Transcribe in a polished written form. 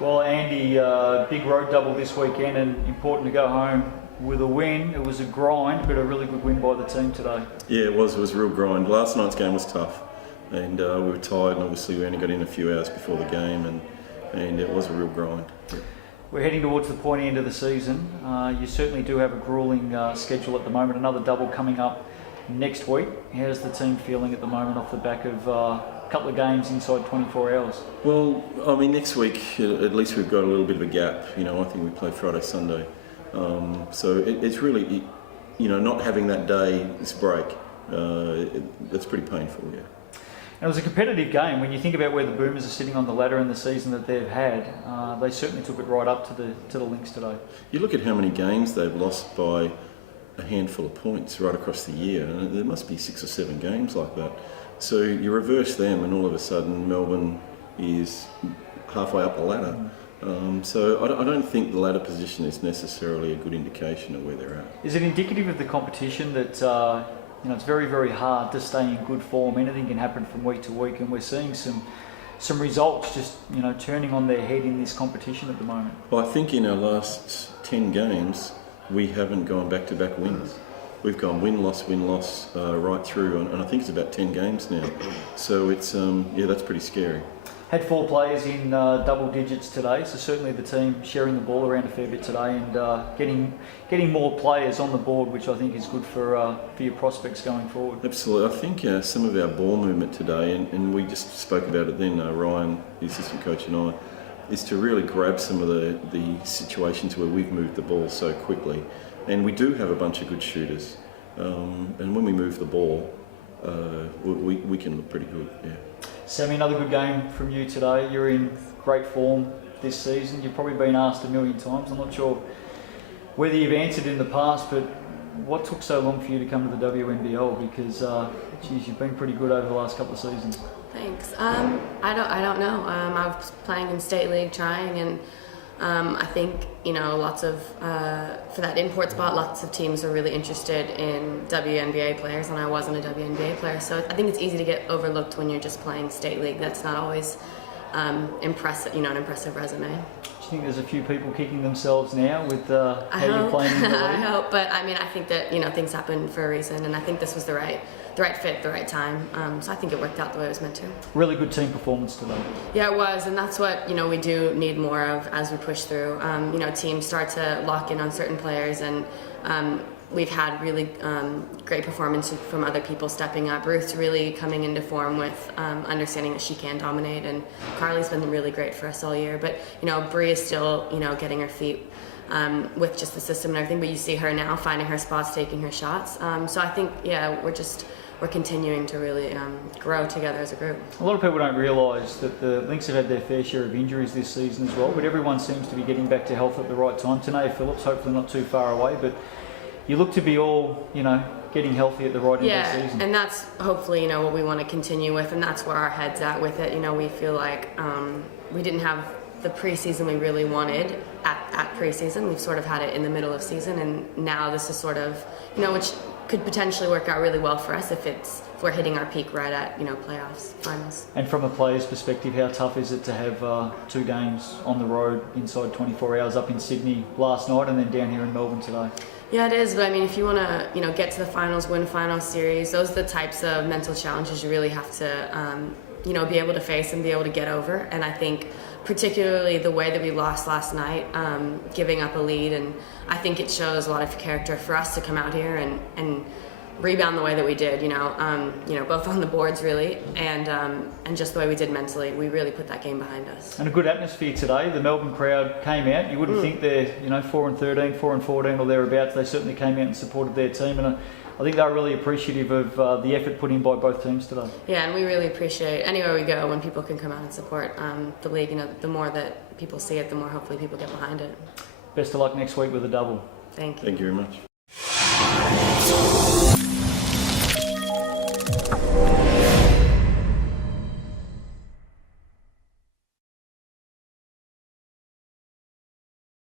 Well, Andy, big road double this weekend and important to go home with a win. It was a grind, but a really good win by the team today. Yeah, it was a real grind. Last night's game was tough and we were tired, and obviously we only got in a few hours before the game, and it was a real grind. Yeah. We're heading towards the pointy end of the season. You certainly do have a gruelling schedule at the moment, another double coming up next week. How's the team feeling at the moment off the back of a couple of games inside 24 hours? Well, I mean, next week at least we've got a little bit of a gap. You know, I think we play Friday, Sunday. So it's really, you know, not having that day, this break, that's pretty painful, yeah. And it was a competitive game. When you think about where the Boomers are sitting on the ladder in the season that they've had, they certainly took it right up to the Lynx today. You look at how many games they've lost by a handful of points right across the year, and there must be 6 or 7 games like that. So you reverse them, and all of a sudden Melbourne is halfway up the ladder. So I don't think the ladder position is necessarily a good indication of where they're at. Is it indicative of the competition that you know, it's very, very hard to stay in good form? Anything can happen from week to week, and we're seeing some results just, you know, turning on their head in this competition at the moment. Well, I think in our last 10 games we haven't gone back-to-back wins. We've gone win-loss right through, and I think it's about 10 games now. So it's yeah, that's pretty scary. Had 4 players in double digits today, so certainly the team sharing the ball around a fair bit today, and getting more players on the board, which I think is good for your prospects going forward. Absolutely. I think some of our ball movement today, and we just spoke about it then, Ryan, the assistant coach, and I, is to really grab some of the situations where we've moved the ball so quickly. And we do have a bunch of good shooters, and when we move the ball, we can look pretty good, yeah. Sammy, another good game from you today. You're in great form this season. You've probably been asked a million times. I'm not sure whether you've answered in the past, but what took so long for you to come to the WNBL? Because, geez, you've been pretty good over the last couple of seasons. Thanks. I don't know. I was playing in state league, trying, and I think, you know, lots of for that import spot, lots of teams are really interested in WNBA players, and I wasn't a WNBA player, so I think it's easy to get overlooked when you're just playing state league. That's not always impressive, you know, an impressive resume. Do you think there's a few people kicking themselves now with how you're playing in the league? I hope, but I mean, I think that, you know, things happen for a reason, and I think this was the right fit, the right time. So I think it worked out the way it was meant to. Really good team performance today. Yeah, it was, and that's what, you know, we do need more of as we push through. You know, teams start to lock in on certain players, and we've had really great performance from other people stepping up. Ruth's really coming into form with understanding that she can dominate, and Carly's been really great for us all year. But, you know, Bree is still, you know, getting her feet with just the system and everything, but you see her now finding her spots, taking her shots. So I think, yeah, we're continuing to really grow together as a group. A lot of people don't realise that the Lynx have had their fair share of injuries this season as well, but everyone seems to be getting back to health at the right time. Tanea Phillips, hopefully not too far away, but you look to be all, you know, getting healthy at the right end of the season. Yeah, and that's hopefully, you know, what we want to continue with, and that's where our head's at with it. You know, we feel like we didn't have the preseason we really wanted at preseason. We've sort of had it in the middle of season, and now this is sort of, you know, which could potentially work out really well for us if we're hitting our peak right at, you know, playoffs, finals. And from a player's perspective, how tough is it to have 2 games on the road inside 24 hours, up in Sydney last night and then down here in Melbourne today? Yeah, it is, but I mean, if you want to, you know, get to the finals, win a final series, those are the types of mental challenges you really have to, you know, be able to face and be able to get over. And I think particularly the way that we lost last night, giving up a lead, and I think it shows a lot of character for us to come out here and rebound the way that we did, you know, both on the boards really, and just the way we did mentally. We really put that game behind us. And a good atmosphere today. The Melbourne crowd came out. You wouldn't think they're, you know, 4-13, 4-14 or thereabouts. They certainly came out and supported their team, and I think they're really appreciative of the effort put in by both teams today. Yeah, and we really appreciate anywhere we go when people can come out and support the league. You know, the more that people see it, the more hopefully people get behind it. Best of luck next week with a double. Thank you. Thank you very much.